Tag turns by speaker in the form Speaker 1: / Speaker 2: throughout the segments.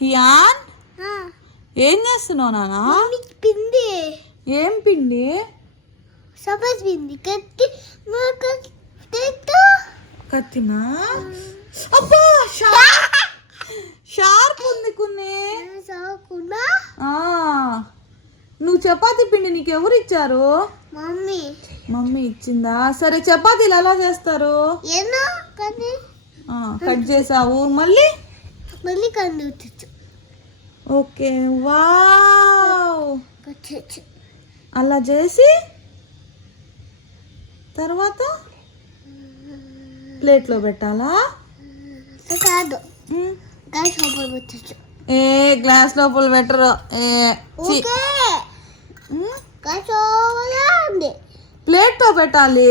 Speaker 1: హియాన్?
Speaker 2: ఆ,
Speaker 1: ఏం చేస్తున్నావు నానా?
Speaker 2: పిండి.
Speaker 1: ఏం పిండి?
Speaker 2: సపోజ్ పిండి. తెట్టు
Speaker 1: కత్తినా? అబ్బా షార్ప్ షార్ప్ ఉంది కొన్ని. నువ్వు చపాతీ పిండి నీకు ఎవరు ఇచ్చారు
Speaker 2: మమ్మీ.
Speaker 1: మమ్మీ ఇచ్చిందా? సరే చపాతీలు ఎలా చేస్తారు?
Speaker 2: ఏనా కానీ
Speaker 1: ఆ, కట్ చేసావు మళ్ళీ?
Speaker 2: మళ్ళీ తెచ్చు.
Speaker 1: Okay wow! అలా చేసి తర్వాత ప్లేట్లో పెట్టాలా?
Speaker 2: కాదు. కాదు సోపర్ పెట్టచ్చు.
Speaker 1: ఏ గ్లాస్ లోపల పెట్టరు. ఏ
Speaker 2: ఉంది.
Speaker 1: ప్లేట్లో పెట్టాలి.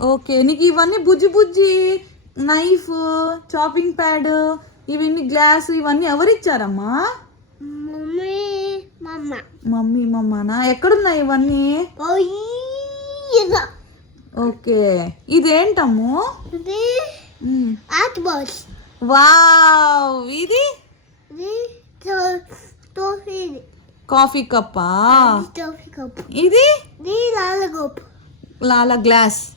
Speaker 1: ఓకే నీకు ఇవన్నీ బుజ్జి బుజ్జి. నైఫ్ చాపింగ్ ప్యాడ్ ఇవన్నీ గ్లాస్ ఇవన్నీ ఎవరిచ్చారమ్మా?
Speaker 2: మమ్మీ మమ్మ.
Speaker 1: మమ్మీ మమ్మనా? ఎక్కడున్నాయి ఇవన్నీ? ఓకే. ఇదేంటమ్ము? వావ్! ఇది? కాఫీ కప్పా? ఇది
Speaker 2: లాల
Speaker 1: గ్లాస్.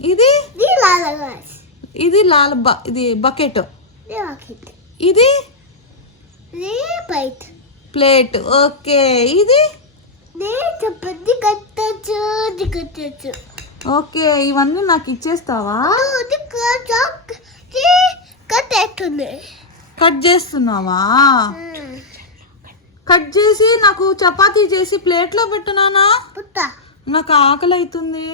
Speaker 1: ఇది
Speaker 2: లాల గ్లాస్.
Speaker 1: ఇది లాల బ ఇది బకెట్.
Speaker 2: ఇది?
Speaker 1: ప్లేట్. ఓకే. ఇది? ఓకే. ఇవన్నీ నాకు ఇచ్చేస్తావా? కట్ చేస్తున్నావా? కట్ చేసి నాకు చపాతీ చేసి ప్లేట్లో పెట్టునానా
Speaker 2: పుట్ట.
Speaker 1: నాకు ఆకలి అవుతుంది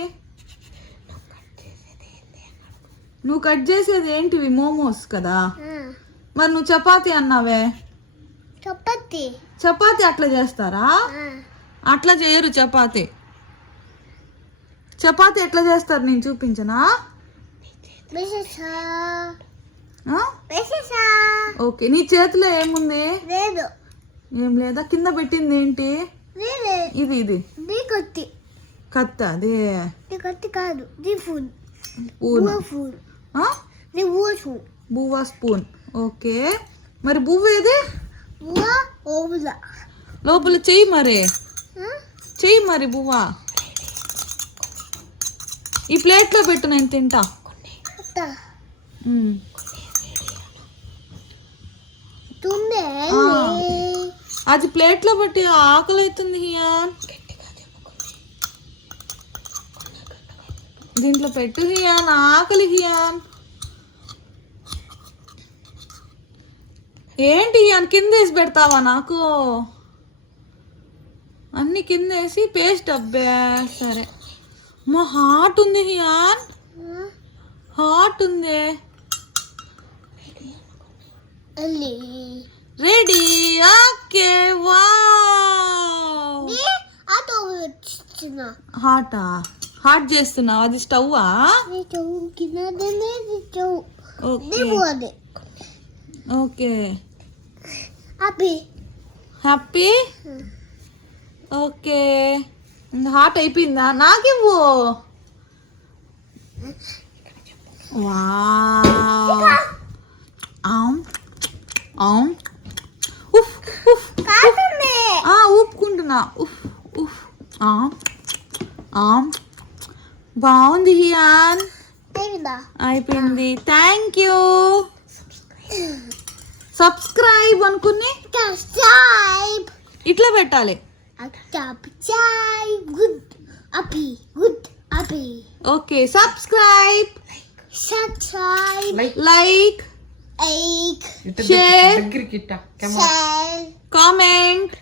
Speaker 1: నువ్వు కట్ చేసేది ఏంటివి? మోమోస్ కదా? మరి నువ్వు చపాతీ అన్నావే?
Speaker 2: చప్పతి
Speaker 1: చపాతీ అట్లా చేస్తారా? అట్లా చేయరు చపాతీ. చపాతీ ఎట్లా చేస్తారు నేను చూపించనా? ఓకే నీ చేతిలో ఏముంది?
Speaker 2: లేదు.
Speaker 1: ఏం లేదా? కింద పెట్టింది ఏంటి? ఇది ఇది.
Speaker 2: కొత్తి.
Speaker 1: కత్త అదే.
Speaker 2: కొత్తి కాదు. ఫుడ్ ఫుడ్
Speaker 1: బువ్వ స్పూన్. ఓకే. మరి బువ్వ ఏది? లోపల. చెయ్యి మరి. చెయ్యి మరి బువ్వ. ఈ ప్లేట్లో పెట్టు నేను తింటా. అది ప్లేట్లో పెట్టి ఆకలి అవుతుంది హియాన్. దీంట్లో పెట్టు హియాన్ ఆకలి హియాన్. ఏంటి హియాన్ కింద వేసి పెడతావా నాకు? అన్ని కింద వేసి పేస్ట్ అబ్బే సరే. మా హాట్ ఉంది హియాన్. హాట్ ఉంది. రెడీ ఓకే
Speaker 2: వచ్చిన
Speaker 1: హాటా? హాట్ చేస్తున్నావు? అది
Speaker 2: ఇది
Speaker 1: ఓకే.
Speaker 2: అబ్బి
Speaker 1: హ్యాపీ ఓకే. హాట్ అయిపోయిందా? నాకివ్వు. వావ్. ఆమ్. ఆమ్. ఉఫ్ ఉఫ్
Speaker 2: కాదుంది
Speaker 1: ఆ ఊపుకుంటున్నా. ఉఫ్ ఉఫ్. బాగుంది హియాన్. అయిపోయింది? థ్యాంక్ యూ సబ్స్క్రైబ్ అనుకుని
Speaker 2: సబ్స్క్రైబ్
Speaker 1: ఇట్లా పెట్టాలి. Okay subscribe
Speaker 2: subscribe
Speaker 1: like
Speaker 2: ఎయిక్
Speaker 1: share
Speaker 2: share
Speaker 1: comment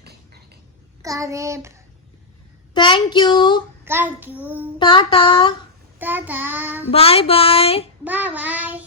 Speaker 1: Thank you.
Speaker 2: Thank you.
Speaker 1: Tata.
Speaker 2: Tata.
Speaker 1: Bye bye.
Speaker 2: Bye bye.